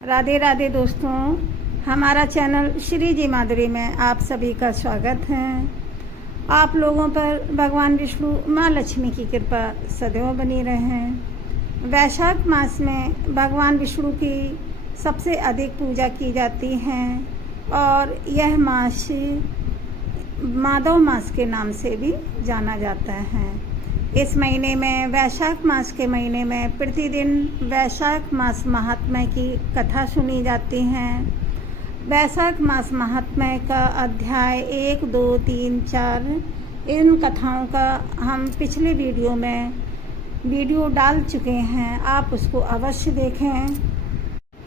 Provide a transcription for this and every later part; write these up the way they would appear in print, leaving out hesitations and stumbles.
राधे राधे दोस्तों, हमारा चैनल श्री जी माधुरी में आप सभी का स्वागत है। आप लोगों पर भगवान विष्णु माँ लक्ष्मी की कृपा सदैव बनी रहे। वैशाख मास में भगवान विष्णु की सबसे अधिक पूजा की जाती है और यह मास माधव मास के नाम से भी जाना जाता है। इस महीने में वैशाख मास के महीने में प्रतिदिन वैशाख मास महात्म्य की कथा सुनी जाती है। वैशाख मास महात्म्य का अध्याय 1, 2, 3, 4 इन कथाओं का हम पिछले वीडियो डाल चुके हैं, आप उसको अवश्य देखें।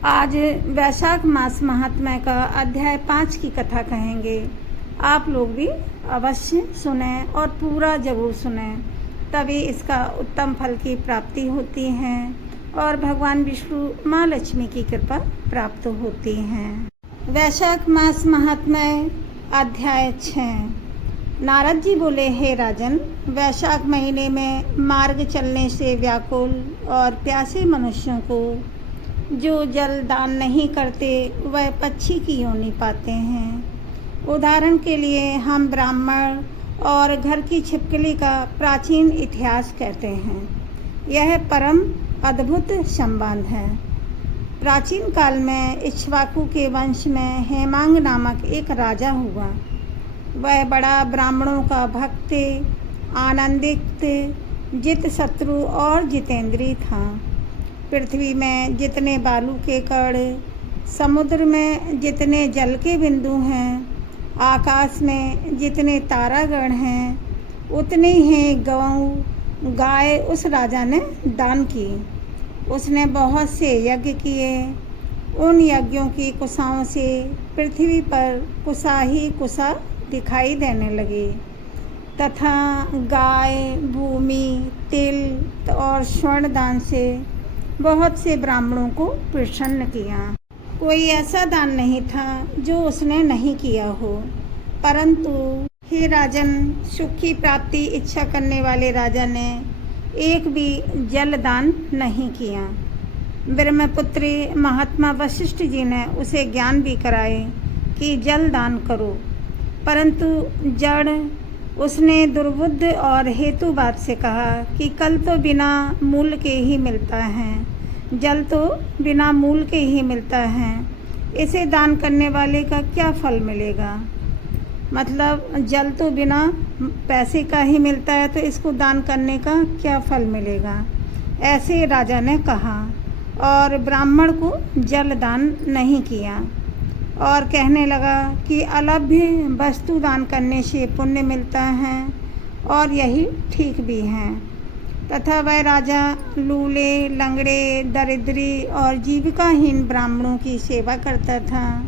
आज वैशाख मास महात्म्य का अध्याय 5 की कथा कहेंगे। आप लोग भी अवश्य सुने और पूरा जरूर सुने, तभी इसका उत्तम फल की प्राप्ति होती है और भगवान विष्णु माँ लक्ष्मी की कृपा प्राप्त होती है। वैशाख मास महात्म्य अध्याय 6। नारद जी बोले, हे राजन, वैशाख महीने में मार्ग चलने से व्याकुल और प्यासे मनुष्यों को जो जल दान नहीं करते वह पक्षी की योनि पाते हैं। उदाहरण के लिए हम ब्राह्मण और घर की छिपकली का प्राचीन इतिहास कहते हैं। यह परम अद्भुत संबंध है। प्राचीन काल में इक्ष्वाकु के वंश में हेमांग नामक एक राजा हुआ। वह बड़ा ब्राह्मणों का भक्त, आनंदित, जित शत्रु और जितेंद्रीय था। पृथ्वी में जितने बालू के कण, समुद्र में जितने जल के बिंदु हैं, आकाश में जितने तारागण हैं, उतने ही गौ गाय उस राजा ने दान की। उसने बहुत से यज्ञ किए। उन यज्ञों की कुशाओं से पृथ्वी पर कुशा ही कुशा दिखाई देने लगी तथा गाय, भूमि, तिल और स्वर्ण दान से बहुत से ब्राह्मणों को प्रसन्न किया। कोई ऐसा दान नहीं था जो उसने नहीं किया हो। परंतु हे राजन, सुख की प्राप्ति इच्छा करने वाले राजा ने एक भी जल दान नहीं किया। ब्रह्मपुत्री महात्मा वशिष्ठ जी ने उसे ज्ञान भी कराए कि जल दान करो, परंतु जड़ उसने दुर्बुद्ध और हेतुवाद से कहा कि कल तो बिना मूल के ही मिलता है, जल तो बिना मूल के ही मिलता है, इसे दान करने वाले का क्या फल मिलेगा। मतलब जल तो बिना पैसे का ही मिलता है, तो इसको दान करने का क्या फल मिलेगा, ऐसे राजा ने कहा और ब्राह्मण को जल दान नहीं किया और कहने लगा कि अलभ्य वस्तु दान करने से पुण्य मिलता है और यही ठीक भी है। तथा वह राजा लूले, लंगड़े, दरिद्री और जीविकाहीन ब्राह्मणों की सेवा करता था,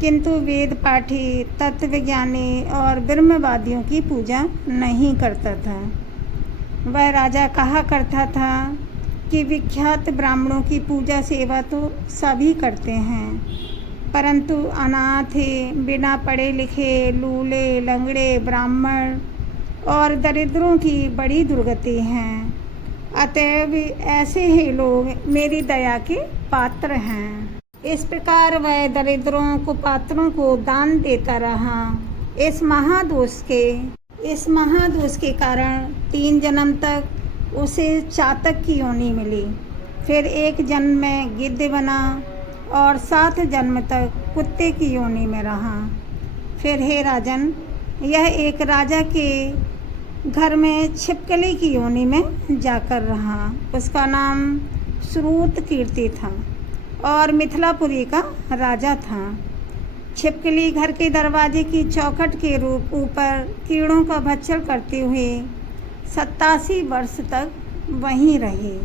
किंतु वेद पाठी, तत्वज्ञानी और ब्रह्मवादियों की पूजा नहीं करता था। वह राजा कहा करता था कि विख्यात ब्राह्मणों की पूजा सेवा तो सभी करते हैं, परंतु अनाथ, बिना पढ़े लिखे, लूले, लंगड़े ब्राह्मण और दरिद्रों की बड़ी दुर्गति हैं। अतएव ऐसे ही लोग मेरी दया के पात्र हैं। इस प्रकार वह दरिद्रों को पात्रों को दान देता रहा। इस महादोष के कारण 3 जन्म तक उसे चातक की योनि मिली। फिर 1 जन्म में गिद्ध बना और 7 जन्म तक कुत्ते की योनि में रहा। फिर हे राजन, यह एक राजा के घर में छिपकली की योनि में जाकर रहा। उसका नाम श्रुत कीर्ति था और मिथिलापुरी का राजा था। छिपकली घर के दरवाजे की चौखट के ऊपर कीड़ों का भक्षण करते हुए 87 वर्ष तक वहीं रही।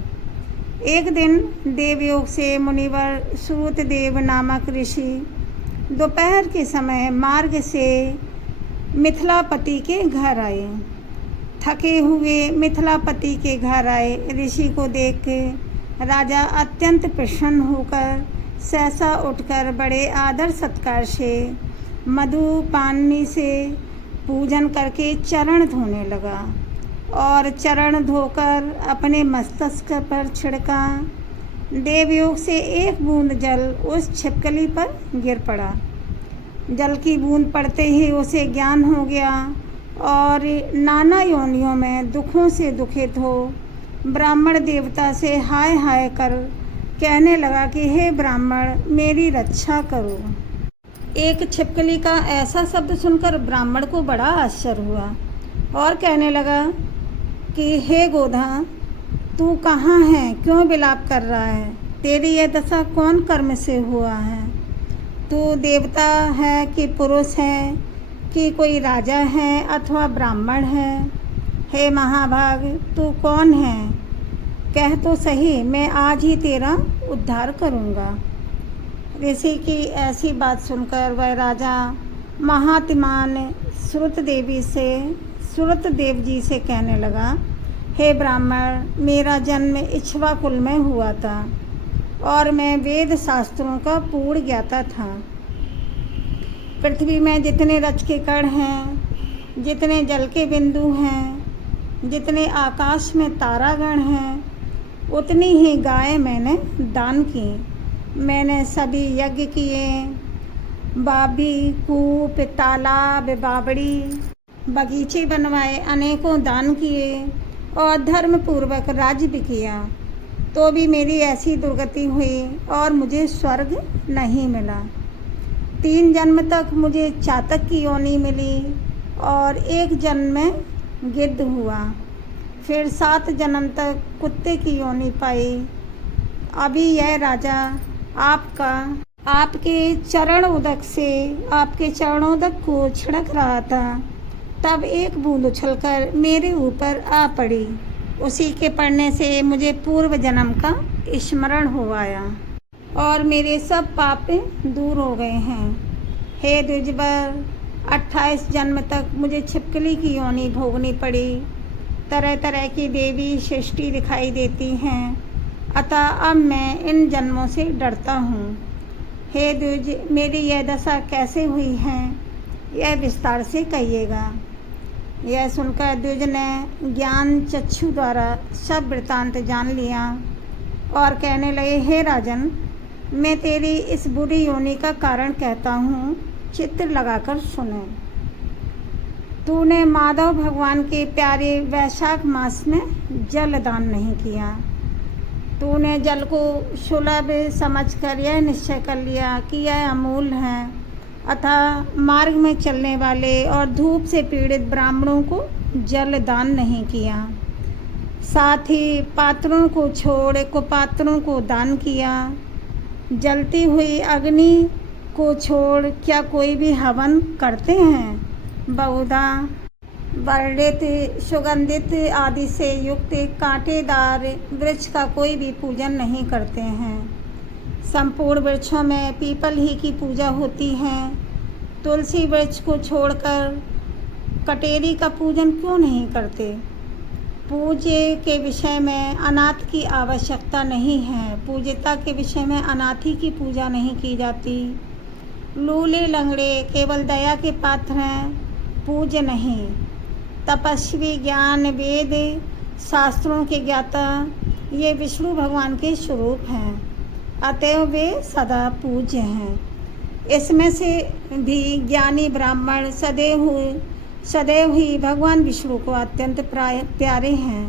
एक दिन देवयोग से मुनिवर श्रुत देव नामक ऋषि दोपहर के समय मार्ग से मिथिलापति के घर आए। थके हुए मिथिलापति के घर आए ऋषि को देख के राजा अत्यंत प्रसन्न होकर सहसा उठकर बड़े आदर सत्कार से मधु पानी से पूजन करके चरण धोने लगा और चरण धोकर अपने मस्तक पर छिड़का देवयोग से एक बूंद जल उस छिपकली पर गिर पड़ा। जल की बूंद पड़ते ही उसे ज्ञान हो गया और नाना योनियों में दुखों से दुखित हो ब्राह्मण देवता से हाय हाय कर कहने लगा कि हे ब्राह्मण, मेरी रक्षा करो। एक छिपकली का ऐसा शब्द सुनकर ब्राह्मण को बड़ा आश्चर्य हुआ और कहने लगा कि हे गोधा, तू कहाँ है? क्यों विलाप कर रहा है? तेरी यह दशा कौन कर्म से हुआ है? तू देवता है कि पुरुष है कि कोई राजा है अथवा ब्राह्मण है? हे महाभाग, तू कौन है? कह तो सही, मैं आज ही तेरा उद्धार करूँगा। ऋषि की ऐसी बात सुनकर वह राजा महातिमान श्रुत देव जी से कहने लगा, हे ब्राह्मण, मेरा जन्म इक्ष्वाकुल में हुआ था और मैं वेद शास्त्रों का पूर्ण ज्ञाता था। पृथ्वी में जितने रज के कण हैं, जितने जल के बिंदु हैं, जितने आकाश में तारागण हैं, उतनी ही गाय मैंने दान की। मैंने सभी यज्ञ किए, बाबी, कूप, तालाब, बावड़ी, बगीचे बनवाए, अनेकों दान किए और धर्म पूर्वक राज्य भी किया, तो भी मेरी ऐसी दुर्गति हुई और मुझे स्वर्ग नहीं मिला। 3 जन्म तक मुझे चातक की योनि मिली और 1 जन्म में गिद्ध हुआ। फिर 7 जन्म तक कुत्ते की योनि पाई। अभी यह राजा आपके चरणोदक को छिड़क रहा था, तब एक बूंद उछलकर मेरे ऊपर आ पड़ी। उसी के पड़ने से मुझे पूर्व जन्म का स्मरण हो आया और मेरे सब पाप दूर हो गए हैं। हे द्विजवर, 28 जन्म तक मुझे छिपकली की योनि भोगनी पड़ी। तरह तरह की देवी सृष्टि दिखाई देती हैं, अतः अब मैं इन जन्मों से डरता हूँ। हे द्विज, मेरी यह दशा कैसे हुई है, यह विस्तार से कहिएगा। यह सुनकर द्विज ने ज्ञान चक्षु द्वारा सब वृतांत जान लिया और कहने लगे, हे राजन, मैं तेरी इस बुरी योनि का कारण कहता हूँ, चित्त लगाकर सुनो। तूने माधव भगवान के प्यारे वैशाख मास में जल दान नहीं किया। तूने जल को सुलभ समझकर यह निश्चय कर लिया कि यह अमूल्य है, अतः मार्ग में चलने वाले और धूप से पीड़ित ब्राह्मणों को जल दान नहीं किया। साथ ही पात्रों को छोड़ कुपात्रों को दान किया। जलती हुई अग्नि को छोड़ क्या कोई भी हवन करते हैं? बहुधा वर्णित सुगंधित आदि से युक्त कांटेदार वृक्ष का कोई भी पूजन नहीं करते हैं। संपूर्ण वृक्षों में पीपल ही की पूजा होती है। तुलसी वृक्ष को छोड़कर कटेरी का पूजन क्यों नहीं करते? पूज्य के विषय में अनाथ की आवश्यकता नहीं है। पूज्यता के विषय में अनाथी की पूजा नहीं की जाती। लूले लंगड़े केवल दया के पात्र हैं, पूज्य नहीं। तपस्वी, ज्ञान, वेद शास्त्रों के ज्ञाता, ये विष्णु भगवान के स्वरूप हैं, अतएव वे सदा पूज्य हैं। इसमें से भी ज्ञानी ब्राह्मण सदैव ही भगवान विष्णु को अत्यंत प्यारे हैं।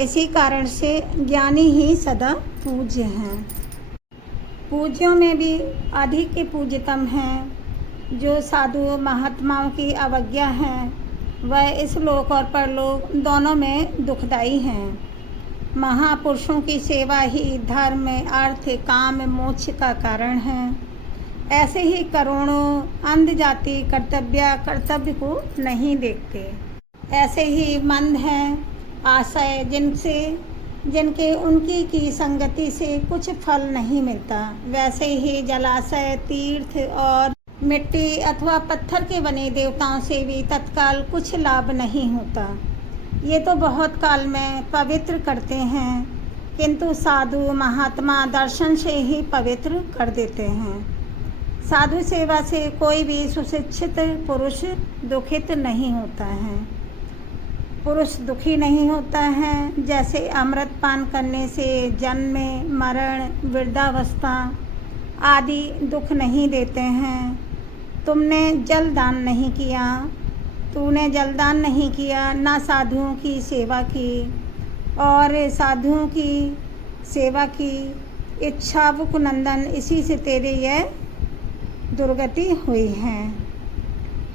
इसी कारण से ज्ञानी ही सदा पूज्य हैं। पूज्यों में भी अधिक पूज्यतम हैं जो साधु महात्माओं की अवज्ञा है, वह इस लोक और परलोक दोनों में दुखदायी हैं। महापुरुषों की सेवा ही धर्म, अर्थ, काम, मोक्ष का कारण है। ऐसे ही करोड़ों अंध जाति कर्तव्य को नहीं देखते। ऐसे ही मंद हैं आशय जिनके उनकी की संगति से कुछ फल नहीं मिलता। वैसे ही जलाशय, तीर्थ और मिट्टी अथवा पत्थर के बने देवताओं से भी तत्काल कुछ लाभ नहीं होता। ये तो बहुत काल में पवित्र करते हैं, किंतु साधु महात्मा दर्शन से ही पवित्र कर देते हैं। साधु सेवा से कोई भी सुशिक्षित पुरुष दुखित नहीं होता है। पुरुष दुखी नहीं होता है, जैसे अमृत पान करने से जन्म मरण वृद्धावस्था आदि दुख नहीं देते हैं। तूने जलदान नहीं किया, ना साधुओं की सेवा की और साधुओं की सेवा की इच्छावुक नंदन, इसी से तेरे यह दुर्गति हुई है।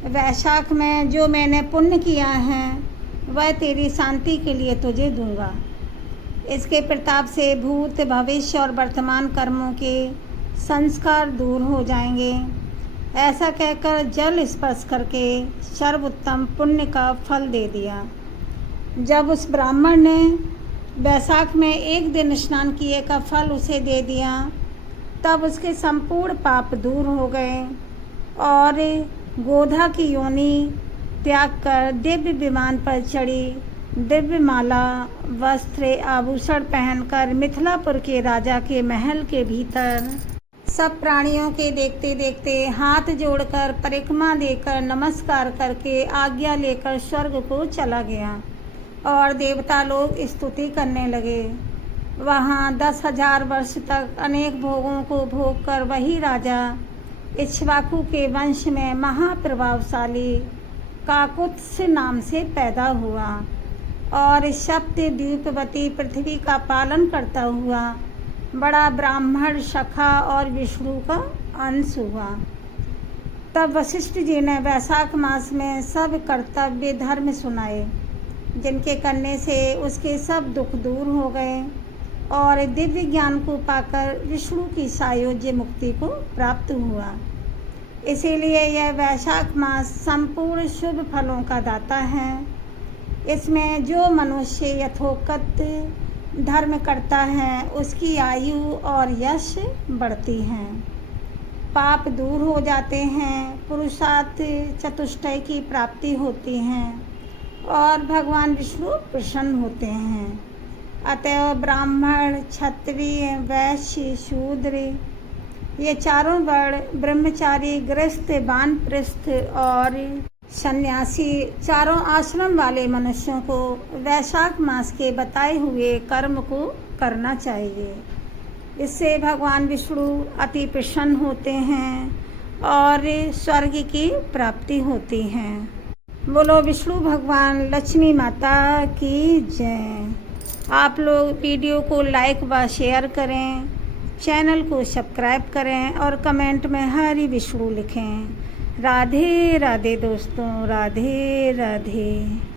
वैशाख में जो मैंने पुण्य किया है वह तेरी शांति के लिए तुझे दूंगा। इसके प्रताप से भूत भविष्य और वर्तमान कर्मों के संस्कार दूर हो जाएंगे। ऐसा कहकर जल स्पर्श करके सर्वोत्तम पुण्य का फल दे दिया। जब उस ब्राह्मण ने वैशाख में एक दिन स्नान किए का फल उसे दे दिया, तब उसके संपूर्ण पाप दूर हो गए और गोधा की योनि त्याग कर दिव्य विमान पर चढ़ी, दिव्य माला वस्त्र आभूषण पहनकर मिथिलापुर के राजा के महल के भीतर सब प्राणियों के देखते देखते हाथ जोड़कर परिक्रमा देकर नमस्कार करके आज्ञा लेकर स्वर्ग को चला गया और देवता लोग स्तुति करने लगे। वहाँ 10,000 वर्ष तक अनेक भोगों को भोग कर वही राजा इक्ष्वाकु के वंश में महाप्रभावशाली काकुत्स नाम से पैदा हुआ और सप्त द्वीपवती पृथ्वी का पालन करता हुआ बड़ा ब्राह्मण सखा और विष्णु का अंश हुआ। तब वशिष्ठ जी ने वैशाख मास में सब कर्तव्य धर्म सुनाए, जिनके करने से उसके सब दुख दूर हो गए और दिव्य ज्ञान को पाकर विष्णु की सायोज्य मुक्ति को प्राप्त हुआ। इसीलिए यह वैशाख मास संपूर्ण शुभ फलों का दाता है। इसमें जो मनुष्य यथोक्त धर्म करता है उसकी आयु और यश बढ़ती है, पाप दूर हो जाते हैं, पुरुषार्थ चतुष्टय की प्राप्ति होती है और भगवान विष्णु प्रसन्न होते हैं। अतएव ब्राह्मण क्षत्रिय वैश्य शूद्र ये चारों वर्ण ब्रह्मचारी गृहस्थ वानप्रस्थ और सन्यासी चारों आश्रम वाले मनुष्यों को वैशाख मास के बताए हुए कर्म को करना चाहिए। इससे भगवान विष्णु अति प्रसन्न होते हैं और स्वर्ग की प्राप्ति होती है। बोलो विष्णु भगवान लक्ष्मी माता की जय। आप लोग वीडियो को लाइक व शेयर करें, चैनल को सब्सक्राइब करें और कमेंट में हरि विष्णु लिखें। राधे राधे दोस्तों, राधे राधे।